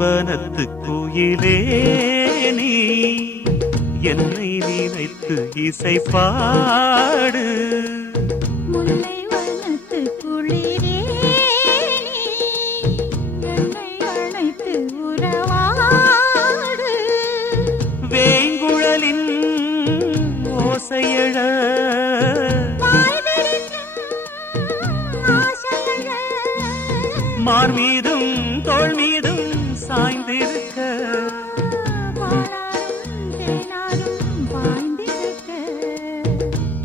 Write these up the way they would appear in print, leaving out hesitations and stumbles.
வனத்து குயிலே நீ என்னை நினைத்து இசை பாடு. முல்லை வனத்து குளிரே நீ என்னை அழைத்து உறவாடு. வேங்குழலின் ஓசையழ மார் மீதும் தோள் மீதும் சாய்ந்திருக்க.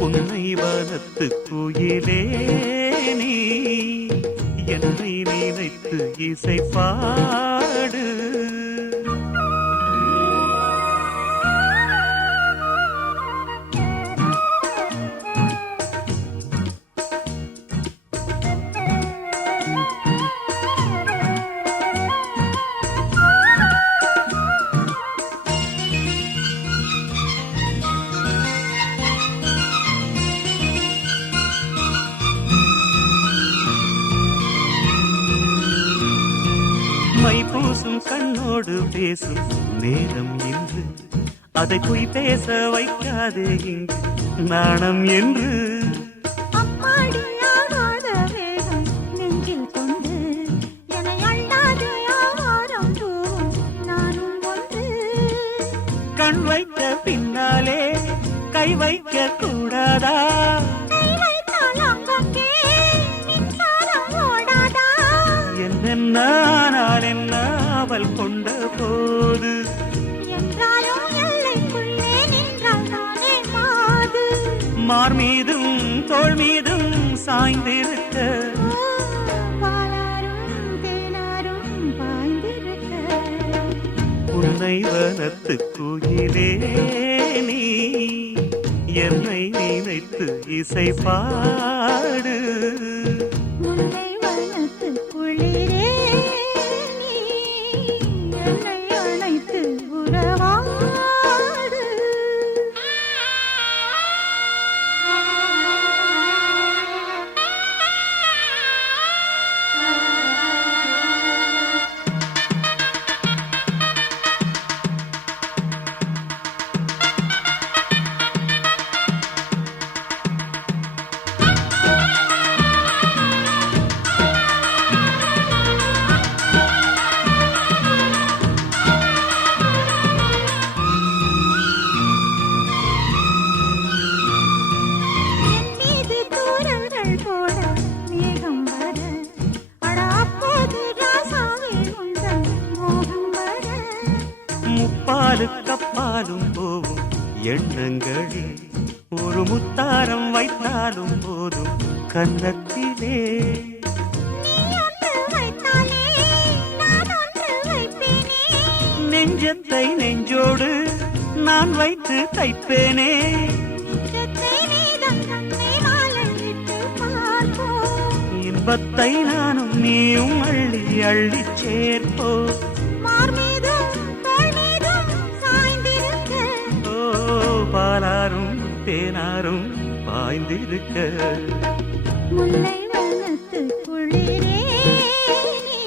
உன்னை வனத்து குயிலே நீ என்னை நினைத்து இசை பாடு. மை பூசும் கண்ணோடு பேசும் நேரம் என்று அதை பொய் பேச வைக்காதே இங்கு நாணம் என்று. கண் வைத்த பின்னாலே கை வைக்க கூடாதா? என்னென்னால் என்ன அவள் கொண்ட போது மார் மீதும் தோள் மீதும் சாய்ந்திருக்க. உன்னை வனத்து குயிலே நீ என்னை நினைத்து இசை பாடு. கப்பாலும் போவும் எண்ணங்களில் ஒரு முத்தாரம் வைத்தாலும் போதும் கன்னத்திலே. நெஞ்சத்தை நெஞ்சோடு நான் வைத்து தைப்பேனே. இன்பத்தை நானும் நீயும் அள்ளி அள்ளி சேர்ப்போ. பாலாரும் தேனாரும் பாய்ந்திருக்க. முல்லை வனத்து குளிரே நீ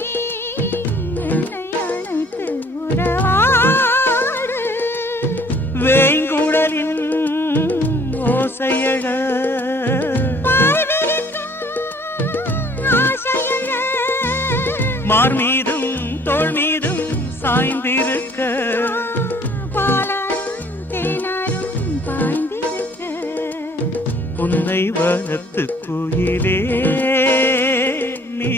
என்னை அழைத்து உறவாடு. வேங்குழலின் ஓசையழ மார் மீதும் தோள் மீதும் சாய்ந்திருக்க. உன்னை வனத்து குயிலே நீ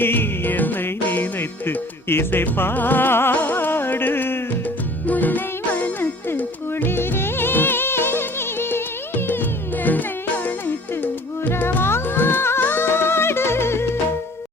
என்னை நினைத்து இசை பாடு.